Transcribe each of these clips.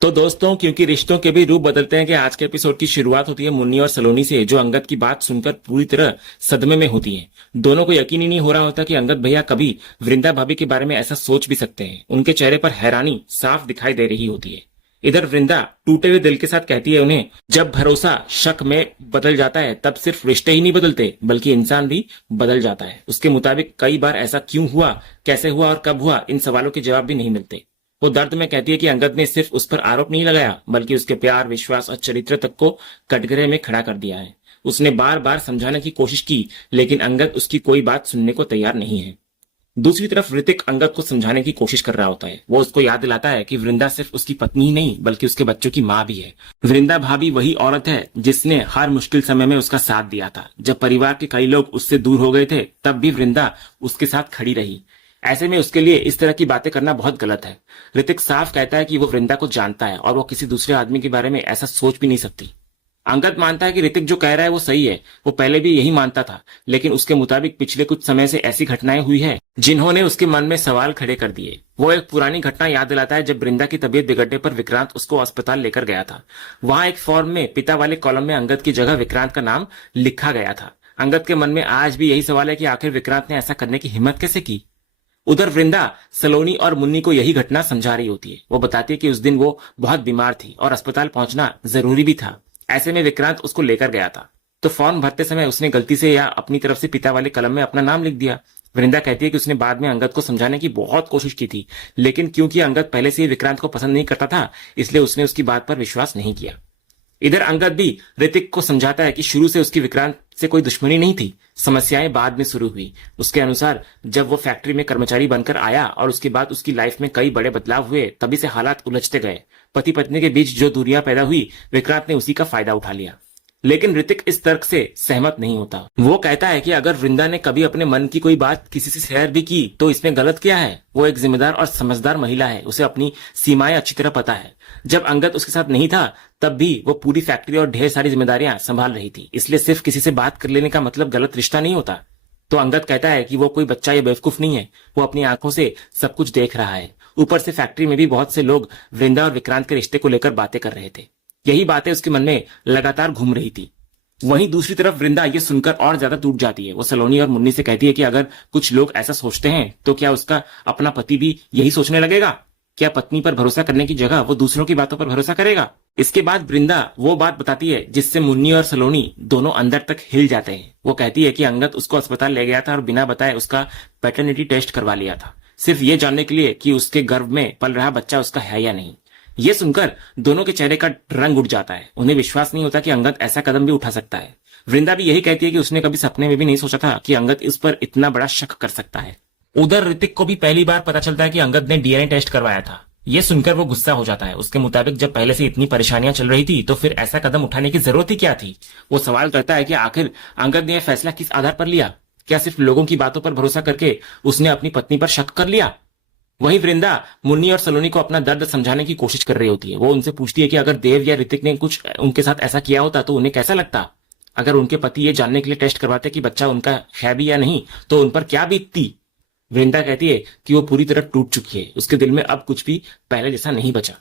तो दोस्तों, क्योंकि रिश्तों के भी रूप बदलते हैं कि आज के एपिसोड की शुरुआत होती है मुन्नी और सलोनी से, जो अंगद की बात सुनकर पूरी तरह सदमे में होती हैं। दोनों को यकीन ही नहीं हो रहा होता कि अंगद भैया कभी वृंदा भाभी के बारे में ऐसा सोच भी सकते हैं। उनके चेहरे पर हैरानी साफ दिखाई दे रही होती है। इधर वृंदा टूटे हुए दिल के साथ कहती है उन्हें, जब भरोसा शक में बदल जाता है तब सिर्फ रिश्ते ही नहीं बदलते बल्कि इंसान भी बदल जाता है। उसके मुताबिक कई बार ऐसा क्यों हुआ, कैसे हुआ और कब हुआ, इन सवालों के जवाब भी नहीं मिलते। वो दर्द में कहती है कि अंगद ने सिर्फ उस पर आरोप नहीं लगाया बल्कि उसके प्यार, विश्वास और चरित्र तक को कटघरे में खड़ा कर दिया है। उसने बार बार समझाने की कोशिश की लेकिन अंगद उसकी कोई बात सुनने को तैयार नहीं है। दूसरी तरफ ऋतिक अंगद को समझाने की कोशिश कर रहा होता है। वो उसको याद दिलाता है कि वृंदा सिर्फ उसकी पत्नी ही नहीं बल्कि उसके बच्चों की माँ भी है। वृंदा भाभी वही औरत है जिसने हर मुश्किल समय में उसका साथ दिया था। जब परिवार के कई लोग उससे दूर हो गए थे तब भी वृंदा उसके साथ खड़ी रही। ऐसे में उसके लिए इस तरह की बातें करना बहुत गलत है। ऋतिक साफ कहता है कि वो वृंदा को जानता है और वो किसी दूसरे आदमी के बारे में ऐसा सोच भी नहीं सकती। अंगद मानता है कि ऋतिक जो कह रहा है वो सही है। वो पहले भी यही मानता था, लेकिन उसके मुताबिक पिछले कुछ समय से ऐसी घटनाएं हुई है जिन्होंने उसके मन में सवाल खड़े कर दिए। वो एक पुरानी घटना याद दिलाता है जब वृंदा की तबीयत बिगड़ने पर विक्रांत उसको अस्पताल लेकर गया था। वहां एक फॉर्म में पिता वाले कॉलम में अंगद की जगह विक्रांत का नाम लिखा गया था। अंगद के मन में आज भी यही सवाल है कि आखिर विक्रांत ने ऐसा करने की हिम्मत कैसे की। उधर वृंदा सलोनी और मुन्नी को यही घटना समझा रही होती है। वो बताती है कि उस दिन वो बहुत बीमार थी और अस्पताल पहुंचना जरूरी भी था। ऐसे में विक्रांत उसको लेकर गया था, तो फॉर्म भरते समय उसने गलती से या अपनी तरफ से पिता वाले कलम में अपना नाम लिख दिया। वृंदा कहती है कि उसने बाद में अंगद को समझाने की बहुत कोशिश की थी, लेकिन क्योंकि अंगद पहले से ही विक्रांत को पसंद नहीं करता था इसलिए उसने उसकी बात पर विश्वास नहीं किया। इधर अंगद भी ऋतिक को समझाता है कि शुरू से उसकी विक्रांत से कोई दुश्मनी नहीं थी, समस्याएं बाद में शुरू हुई। उसके अनुसार जब वो फैक्ट्री में कर्मचारी बनकर आया और उसके बाद उसकी लाइफ में कई बड़े बदलाव हुए, तभी से हालात उलझते गए। पति पत्नी के बीच जो दूरियां पैदा हुई, विक्रांत ने उसी का फायदा उठा लिया। लेकिन ऋतिक इस तर्क से सहमत नहीं होता। वो कहता है कि अगर वृंदा ने कभी अपने मन की कोई बात किसी से शेयर भी की तो इसमें गलत क्या है। वो एक जिम्मेदार और समझदार महिला है, उसे अपनी सीमाएं अच्छी तरह पता है। जब अंगद उसके साथ नहीं था तब भी वो पूरी फैक्ट्री और ढेर सारी जिम्मेदारियां संभाल रही थी, इसलिए सिर्फ किसी से बात कर लेने का मतलब गलत रिश्ता नहीं होता। तो अंगद कहता है कि वो कोई बच्चा या बेवकूफ नहीं है, वो अपनी आंखों से सब कुछ देख रहा है। ऊपर से फैक्ट्री में भी बहुत से लोग वृंदा और विक्रांत के रिश्ते को लेकर बातें कर रहे थे। यही बातें उसके मन में लगातार घूम रही थी। वहीं दूसरी तरफ वृंदा ये सुनकर और ज्यादा टूट जाती है। वो सलोनी और मुन्नी से कहती है कि अगर कुछ लोग ऐसा सोचते हैं तो क्या उसका अपना पति भी यही सोचने लगेगा। क्या पत्नी पर भरोसा करने की जगह वो दूसरों की बातों पर भरोसा करेगा। इसके बाद वृंदा वो बात बताती है जिससे मुन्नी और सलोनी दोनों अंदर तक हिल जाते हैं। वो कहती है कि अंगद उसको अस्पताल ले गया था और बिना बताए उसका पैटर्निटी टेस्ट करवा लिया था, सिर्फ ये जानने के लिए कि उसके गर्भ में पल रहा बच्चा उसका है या नहीं। ये सुनकर दोनों के चेहरे का रंग उड़ जाता है। उन्हें विश्वास नहीं होता कि अंगद ऐसा कदम भी उठा सकता है। वृंदा भी यही कहती है कि उसने कभी सपने में भी नहीं सोचा था कि अंगद इस पर इतना बड़ा शक कर सकता है। उधर ऋतिक को भी पहली बार पता चलता है कि अंगद ने डीएनए टेस्ट करवाया था। ये सुनकर वो गुस्सा हो जाता है। उसके मुताबिक जब पहले से इतनी परेशानियां चल रही थी तो फिर ऐसा कदम उठाने की जरूरत ही क्या थी। वो सवाल करता है कि आखिर अंगद ने यह फैसला किस आधार पर लिया। क्या सिर्फ लोगों की बातों पर भरोसा करके उसने अपनी पत्नी पर शक कर लिया। वहीं वृंदा मुन्नी और सलोनी को अपना दर्द समझाने की कोशिश कर रही होती है। वो उनसे पूछती है कि अगर देव या ऋतिक ने कुछ उनके साथ ऐसा किया होता तो उन्हें कैसा लगता। अगर उनके पति ये जानने के लिए टेस्ट करवाते कि बच्चा उनका है भी या नहीं तो उन पर क्या बीतती। वृंदा कहती है कि वो पूरी तरह टूट चुकी है, उसके दिल में अब कुछ भी पहले जैसा नहीं बचा।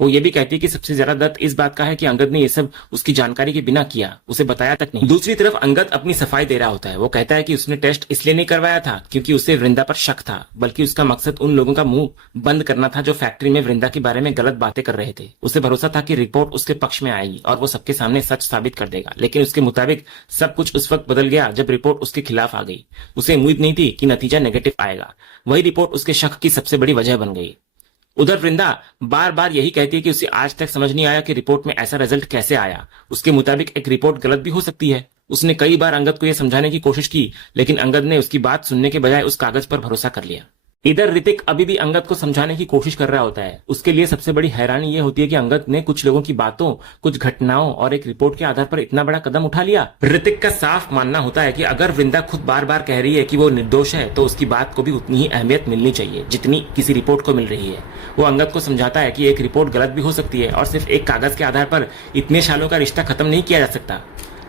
वो ये भी कहती है कि सबसे ज्यादा दर्द इस बात का है कि अंगद ने ये सब उसकी जानकारी के बिना किया, उसे बताया तक नहीं। दूसरी तरफ अंगद अपनी सफाई दे रहा होता है। वो कहता है कि उसने टेस्ट इसलिए नहीं करवाया था क्योंकि उसे वृंदा पर शक था, बल्कि उसका मकसद उन लोगों का मुंह बंद करना था जो फैक्ट्री में वृंदा के बारे में गलत बातें कर रहे थे। उसे भरोसा था कि रिपोर्ट उसके पक्ष में आएगी और वो सबके सामने सच साबित कर देगा। लेकिन उसके मुताबिक सब कुछ उस वक्त बदल गया जब रिपोर्ट उसके खिलाफ आ गई। उसे उम्मीद नहीं थी कि नतीजा नेगेटिव आएगा। वही रिपोर्ट उसके शक की सबसे बड़ी वजह बन गई। उधर वृंदा बार बार यही कहती है कि उसे आज तक समझ नहीं आया कि रिपोर्ट में ऐसा रिजल्ट कैसे आया। उसके मुताबिक एक रिपोर्ट गलत भी हो सकती है। उसने कई बार अंगद को यह समझाने की कोशिश की, लेकिन अंगद ने उसकी बात सुनने के बजाय उस कागज पर भरोसा कर लिया। इधर ऋतिक अभी भी अंगद को समझाने की कोशिश कर रहा होता है। उसके लिए सबसे बड़ी हैरानी यह होती है कि अंगद ने कुछ लोगों की बातों, कुछ घटनाओं और एक रिपोर्ट के आधार पर इतना बड़ा कदम उठा लिया। ऋतिक का साफ मानना होता है कि अगर वृंदा खुद बार बार कह रही है कि वो निर्दोष है तो उसकी बात को भी उतनी ही अहमियत मिलनी चाहिए जितनी किसी रिपोर्ट को मिल रही है। वो अंगद को समझाता है कि एक रिपोर्ट गलत भी हो सकती है और सिर्फ एक कागज के आधार पर इतने सालों का रिश्ता खत्म नहीं किया जा सकता।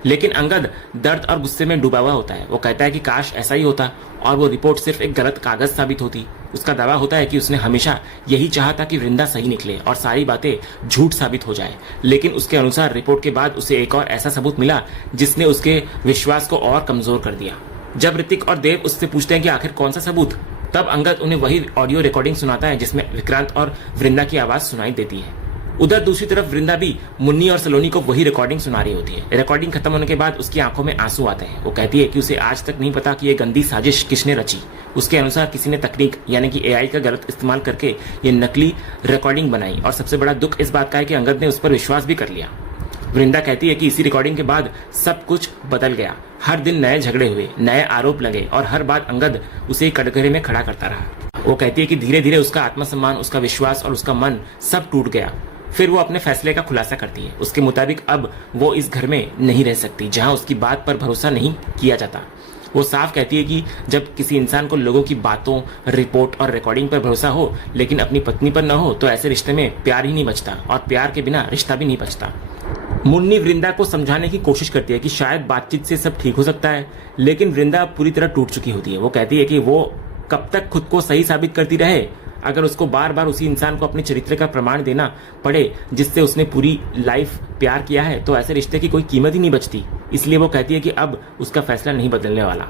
लेकिन अंगद दर्द और गुस्से में डूबा हुआ होता है। वो कहता है कि काश ऐसा ही होता और वो रिपोर्ट सिर्फ एक गलत कागज साबित होती। उसका दावा होता है कि उसने हमेशा यही चाहा था कि वृंदा सही निकले और सारी बातें झूठ साबित हो जाए, लेकिन उसके अनुसार रिपोर्ट के बाद उसे एक और ऐसा सबूत मिला जिसने उसके विश्वास को और कमजोर कर दिया। जब ऋतिक और देव उससे पूछते हैं कि आखिर कौन सा सबूत, तब अंगद उन्हें वही ऑडियो रिकॉर्डिंग सुनाता है जिसमें विक्रांत और वृंदा की आवाज सुनाई देती है। उधर दूसरी तरफ वृंदा भी मुन्नी और सलोनी को वही रिकॉर्डिंग सुना रही होती है। रिकॉर्डिंग खत्म होने के बाद उसकी आंखों में आंसू आते हैं। वो कहती है कि उसे आज तक नहीं पता कि ये गंदी साजिश किसने रची। उसके अनुसार किसी ने तकनीक यानी कि एआई का गलत इस्तेमाल करके ये नकली रिकॉर्डिंग बनाई और सबसे बड़ा दुख इस बात का है कि अंगद ने उस पर विश्वास भी कर लिया। वृंदा कहती है कि इसी रिकॉर्डिंग के बाद सब कुछ बदल गया। हर दिन नए झगड़े हुए, नए आरोप लगे और हर बार अंगद उसे कटघरे में खड़ा करता रहा। वो कहती है कि धीरे धीरे उसका आत्मसम्मान, उसका विश्वास और उसका मन सब टूट गया। फिर वो अपने फैसले का खुलासा करती है। उसके मुताबिक अब वो इस घर में नहीं रह सकती जहां उसकी बात पर भरोसा नहीं किया जाता। वो साफ कहती है कि जब किसी इंसान को लोगों की बातों, रिपोर्ट और रिकॉर्डिंग पर भरोसा हो लेकिन अपनी पत्नी पर न हो तो ऐसे रिश्ते में प्यार ही नहीं बचता और प्यार के बिना रिश्ता भी नहीं बचता। मुन्नी वृंदा को समझाने की कोशिश करती है कि शायद बातचीत से सब ठीक हो सकता है, लेकिन वृंदा पूरी तरह टूट चुकी होती है। वो कहती है कि वो कब तक खुद को सही साबित करती रहे। अगर उसको बार बार उसी इंसान को अपने चरित्र का प्रमाण देना पड़े जिससे उसने पूरी लाइफ प्यार किया है तो ऐसे रिश्ते की कोई कीमत ही नहीं बचती। इसलिए वो कहती है कि अब उसका फैसला नहीं बदलने वाला।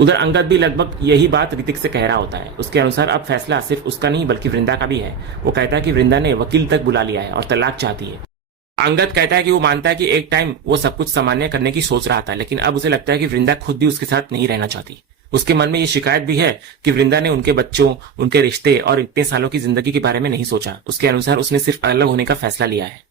उधर अंगद भी लगभग यही बात ऋतिक से कह रहा होता है। उसके अनुसार अब फैसला सिर्फ उसका नहीं बल्कि वृंदा का भी है। वो कहता है कि वृंदा ने वकील तक बुला लिया है और तलाक चाहती है। अंगद कहता है कि वो मानता है कि एक टाइम वो सब कुछ सामान्य करने की सोच रहा था, लेकिन अब उसे लगता है कि वृंदा खुद भी उसके साथ नहीं रहना चाहती। उसके मन में ये शिकायत भी है कि वृंदा ने उनके बच्चों, उनके रिश्ते और इतने सालों की जिंदगी के बारे में नहीं सोचा। उसके अनुसार उसने सिर्फ अलग होने का फैसला लिया है।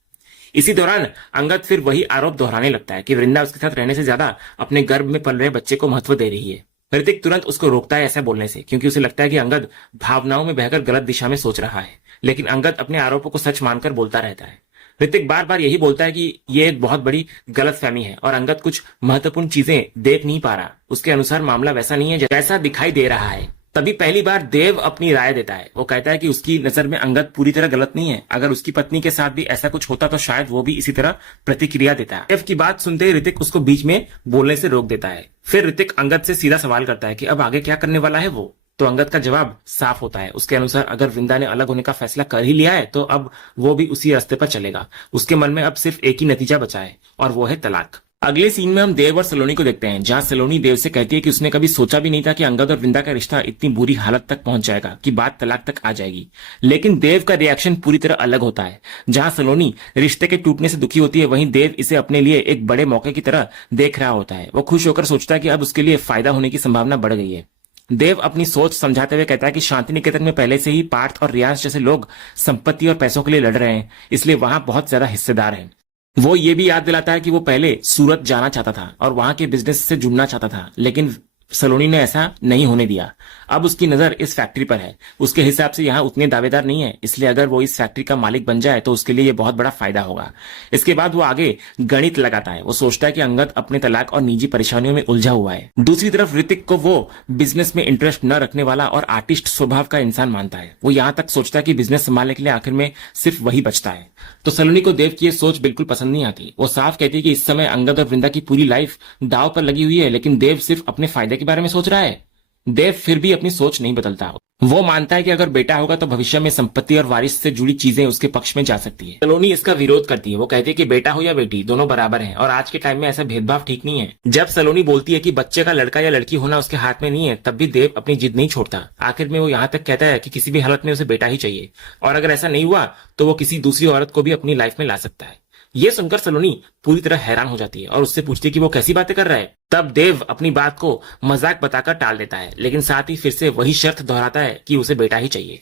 इसी दौरान अंगद फिर वही आरोप दोहराने लगता है कि वृंदा उसके साथ रहने से ज्यादा अपने गर्भ में पल रहे बच्चे को महत्व दे रही है। ऋतिक तुरंत उसको रोकता है ऐसा बोलने से, क्योंकि उसे लगता है कि अंगद भावनाओं में बहकर गलत दिशा में सोच रहा है। लेकिन अंगद अपने आरोपों को सच मानकर बोलता रहता है। ऋतिक बार बार यही बोलता है कि ये एक बहुत बड़ी गलतफहमी है और अंगद कुछ महत्वपूर्ण चीजें देख नहीं पा रहा। उसके अनुसार मामला वैसा नहीं है जैसा दिखाई दे रहा है। तभी पहली बार देव अपनी राय देता है। वो कहता है कि उसकी नजर में अंगद पूरी तरह गलत नहीं है। अगर उसकी पत्नी के साथ भी ऐसा कुछ होता तो शायद वो भी इसी तरह प्रतिक्रिया देता है। देव की बात सुनते ही ऋतिक उसको बीच में बोलने से रोक देता है। फिर ऋतिक अंगद से सीधा सवाल करता है कि अब आगे क्या करने वाला है वो। तो अंगद का जवाब साफ होता है। उसके अनुसार अगर वृंदा ने अलग होने का फैसला कर ही लिया है तो अब वो भी उसी रास्ते पर चलेगा। उसके मन में अब सिर्फ एक ही नतीजा बचा है और वो है तलाक। अगले सीन में हम देव और सलोनी को देखते हैं, जहां सलोनी देव से कहती है कि उसने कभी सोचा भी नहीं था कि अंगद और वृंदा का रिश्ता इतनी बुरी हालत तक पहुंच जाएगा कि बात तलाक तक आ जाएगी। लेकिन देव का रिएक्शन पूरी तरह अलग होता है। जहां सलोनी रिश्ते के टूटने से दुखी होती है, वहीं देव इसे अपने लिए एक बड़े मौके की तरह देख रहा होता है। वो खुश होकर सोचता है कि अब उसके लिए फायदा होने की संभावना बढ़ गई है। देव अपनी सोच समझाते हुए कहता है कि शांति निकेतन में पहले से ही पार्थ और रियांश जैसे लोग संपत्ति और पैसों के लिए लड़ रहे हैं, इसलिए वहां बहुत ज्यादा हिस्सेदार हैं। वो ये भी याद दिलाता है कि वो पहले सूरत जाना चाहता था और वहां के बिजनेस से जुड़ना चाहता था, लेकिन सलोनी ने ऐसा नहीं होने दिया। अब उसकी नजर इस फैक्ट्री पर है। उसके हिसाब से यहाँ उतने दावेदार नहीं है, इसलिए अगर वो इस फैक्ट्री का मालिक बन जाए तो उसके लिए ये बहुत बड़ा फायदा होगा। इसके बाद वो आगे गणित लगाता है। वो सोचता है कि अंगद अपने तलाक और निजी परेशानियों में उलझा हुआ है। दूसरी तरफ ऋतिक को वो बिजनेस में इंटरेस्ट न रखने वाला और आर्टिस्ट स्वभाव का इंसान मानता है। वो यहाँ तक सोचता है कि बिजनेस संभालने के लिए आखिर में सिर्फ वही बचता है। तो सलोनी को देव की ये सोच बिल्कुल पसंद नहीं आती। वो साफ कहती है कि इस समय अंगद और वृंदा की पूरी लाइफ दांव पर लगी हुई है, लेकिन देव सिर्फ अपने फायदे के बारे में सोच रहा है। देव फिर भी अपनी सोच नहीं बदलता। वो मानता है कि अगर बेटा होगा तो भविष्य में संपत्ति और वारिस से जुड़ी चीजें उसके पक्ष में जा सकती है। सलोनी इसका विरोध करती है। वो कहती है कि बेटा हो या बेटी दोनों बराबर हैं और आज के टाइम में ऐसा भेदभाव ठीक नहीं है। जब सलोनी बोलती है कि बच्चे का लड़का या लड़की होना उसके हाथ में नहीं है, तब भी देव अपनी जिद नहीं छोड़ता। आखिर में वो यहाँ तक कहता है कि किसी भी हालत में उसे बेटा ही चाहिए और अगर ऐसा नहीं हुआ तो वो किसी दूसरी औरत को भी अपनी लाइफ में ला सकता है। ये सुनकर सलोनी पूरी तरह हैरान हो जाती है और उससे पूछती है कि वो कैसी बातें कर रहा है। तब देव अपनी बात को मजाक बताकर टाल देता है, लेकिन साथ ही फिर से वही शर्त दोहराता है कि उसे बेटा ही चाहिए।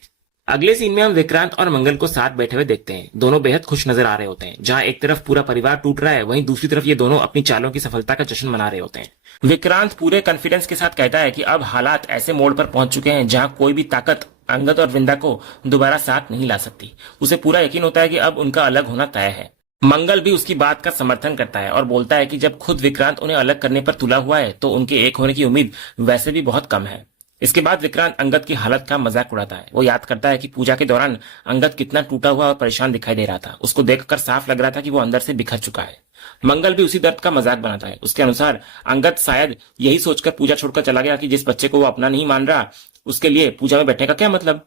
अगले सीन में हम विक्रांत और मंगल को साथ बैठे हुए देखते हैं। दोनों बेहद खुश नजर आ रहे होते हैं। जहां एक तरफ पूरा परिवार टूट रहा है, वहीं दूसरी तरफ ये दोनों अपनी चालों की सफलता का जश्न मना रहे होते हैं। विक्रांत पूरे कॉन्फिडेंस के साथ कहता है कि अब हालात ऐसे मोड़ पर पहुंच चुके हैं जहां कोई भी ताकत अंगद और वृंदा को दोबारा साथ नहीं ला सकती। उसे पूरा यकीन होता है कि अब उनका अलग होना तय है। मंगल भी उसकी बात का समर्थन करता है और बोलता है कि जब खुद विक्रांत उन्हें अलग करने पर तुला हुआ है तो उनके एक होने की उम्मीद वैसे भी बहुत कम है। इसके बाद विक्रांत अंगद की हालत का मजाक उड़ाता है। वो याद करता है कि पूजा के दौरान अंगद कितना टूटा हुआ और परेशान दिखाई दे रहा था। उसको देखकर साफ लग रहा था कि वो अंदर से बिखर चुका है। मंगल भी उसी दर्द का मजाक बनाता है। उसके अनुसार अंगद शायद यही सोचकर पूजा छोड़कर चला गया कि जिस बच्चे को वो अपना नहीं मान रहा उसके लिए पूजा में बैठने का क्या मतलब।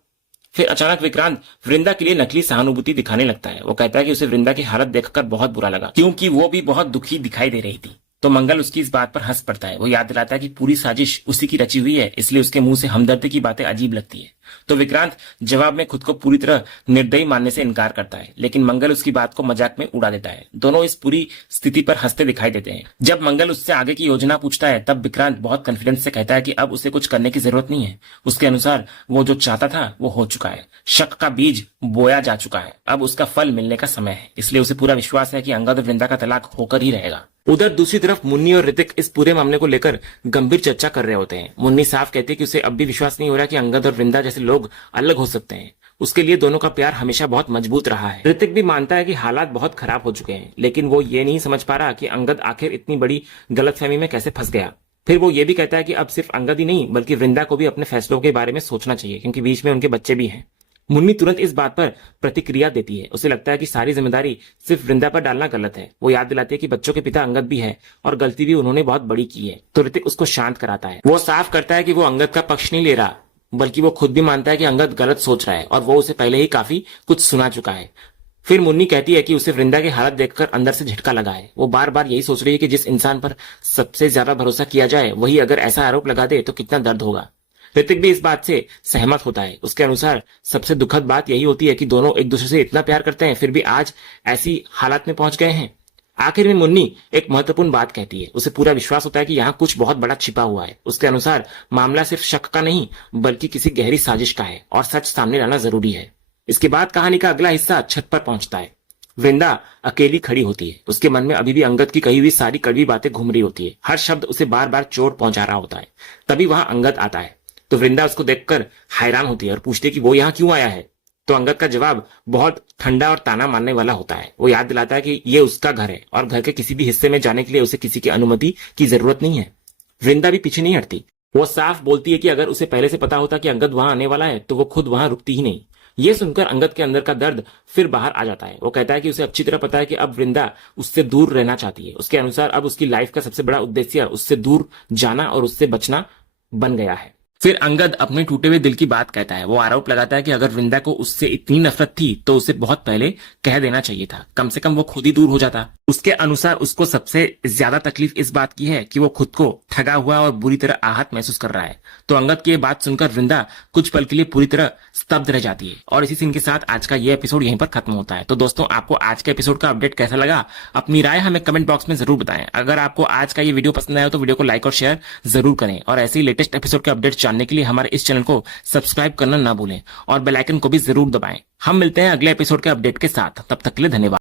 फिर अचानक विक्रांत वृंदा के लिए नकली सहानुभूति दिखाने लगता है। वो कहता है कि उसे वृंदा की हालत देखकर बहुत बुरा लगा, क्योंकि वो भी बहुत दुखी दिखाई दे रही थी। तो मंगल उसकी इस बात पर हंस पड़ता है। वो याद दिलाता है कि पूरी साजिश उसी की रची हुई है, इसलिए उसके मुंह से हमदर्दी की बातें अजीब लगती है। तो विक्रांत जवाब में खुद को पूरी तरह निर्दयी मानने से इनकार करता है, लेकिन मंगल उसकी बात को मजाक में उड़ा देता है। दोनों इस पूरी स्थिति पर हंसते दिखाई देते हैं। जब मंगल उससे आगे की योजना पूछता है, तब विक्रांत बहुत कॉन्फिडेंस से कहता है कि अब उसे कुछ करने की जरूरत नहीं है। उसके अनुसार वो जो चाहता था वो हो चुका है। शक का बीज बोया जा चुका है, अब उसका फल मिलने का समय है। इसलिए उसे पूरा विश्वास है कि अंगद और वृंदा का तलाक होकर ही रहेगा। उधर दूसरी तरफ मुन्नी और ऋतिक इस पूरे मामले को लेकर गंभीर चर्चा कर रहे होते हैं। मुन्नी साफ कहती है कि उसे अब भी विश्वास नहीं हो रहा कि अंगद और वृंदा जैसे लोग अलग हो सकते हैं। उसके लिए दोनों का प्यार हमेशा बहुत मजबूत रहा है। ऋतिक भी मानता है कि हालात बहुत खराब हो चुके हैं, लेकिन वो ये नहीं समझ पा रहा कि अंगद आखिर इतनी बड़ी गलतफहमी में कैसे फंस गया। फिर वो ये भी कहता है कि अब सिर्फ अंगद ही नहीं बल्कि वृंदा को भी अपने फैसलों के बारे में सोचना चाहिए, क्योंकि बीच में उनके बच्चे भी हैं। मुन्नी तुरंत इस बात पर प्रतिक्रिया देती है। उसे लगता है कि सारी जिम्मेदारी सिर्फ वृंदा पर डालना गलत है। वो याद दिलाती है कि बच्चों के पिता अंगद भी है और गलती भी उन्होंने बहुत बड़ी की है। तो ऋतिक उसको शांत कराता है। वो साफ करता है कि वो अंगद का पक्ष नहीं ले रहा, बल्कि वो खुद भी मानता है कि अंगद गलत सोच रहा है और वो उसे पहले ही काफी कुछ सुना चुका है। फिर मुन्नी कहती है कि उसे वृंदा की हालत देखकर अंदर से झटका लगा है। वो बार बार यही सोच रही है कि जिस इंसान पर सबसे ज्यादा भरोसा किया जाए वही अगर ऐसा आरोप लगा दे तो कितना दर्द होगा। ऋतिक भी इस बात से सहमत होता है। उसके अनुसार सबसे दुखद बात यही होती है कि दोनों एक दूसरे से इतना प्यार करते हैं, फिर भी आज ऐसी हालत में पहुंच गए हैं। आखिर में मुन्नी एक महत्वपूर्ण बात कहती है। उसे पूरा विश्वास होता है कि यहाँ कुछ बहुत बड़ा छिपा हुआ है। उसके अनुसार मामला सिर्फ शक का नहीं बल्कि किसी गहरी साजिश का है और सच सामने लाना जरूरी है। इसके बाद कहानी का अगला हिस्सा छत पर पहुंचता है। वृंदा अकेली खड़ी होती है। उसके मन में अभी भी अंगद की कही हुई सारी कड़वी बातें घूम रही होती है। हर शब्द उसे बार बार चोट पहुंचा रहा होता है। तभी वहां अंगद आता है। तो वृंदा उसको देखकर हैरान होती है और पूछती है कि वो यहाँ क्यों आया है। तो अंगद का जवाब बहुत ठंडा और ताना मारने वाला होता है। वो याद दिलाता है कि ये उसका घर है और घर के किसी भी हिस्से में जाने के लिए उसे किसी की अनुमति की जरूरत नहीं है। वृंदा भी पीछे नहीं हटती। वो साफ बोलती है कि अगर उसे पहले से पता होता कि अंगद वहां आने वाला है तो वो खुद वहां रुकती ही नहीं। ये सुनकर अंगद के अंदर का दर्द फिर बाहर आ जाता है। वो कहता है कि उसे अच्छी तरह पता है कि अब वृंदा उससे दूर रहना चाहती है। उसके अनुसार अब उसकी लाइफ का सबसे बड़ा उद्देश्य उससे दूर जाना और उससे बचना बन गया है। फिर अंगद अपने टूटे हुए दिल की बात कहता है। वो आरोप लगाता है कि अगर वृंदा को उससे इतनी नफरत थी तो उसे बहुत पहले कह देना चाहिए था। कम से कम वो खुद ही दूर हो जाता। उसके अनुसार उसको सबसे ज्यादा तकलीफ इस बात की है कि वो खुद को ठगा हुआ और बुरी तरह आहत महसूस कर रहा है। तो अंगद की ये बात सुनकर वृंदा कुछ पल के लिए पूरी तरह स्तब्ध रह जाती है। और इसी सीन के साथ आज का ये एपिसोड यहीं पर खत्म होता है। तो दोस्तों, आपको आज के एपिसोड का अपडेट कैसा लगा, अपनी राय हमें कमेंट बॉक्स में जरूर बताएं। अगर आपको आज का ये वीडियो पसंद आया तो वीडियो को लाइक और शेयर जरूर करें और ऐसे ही लेटेस्ट एपिसोड के अपडेट जानने के लिए हमारे इस चैनल को सब्सक्राइब करना ना भूलें और बेल आइकन को भी जरूर दबाएं। हम मिलते हैं अगले एपिसोड के अपडेट के साथ। तब तक के लिए धन्यवाद।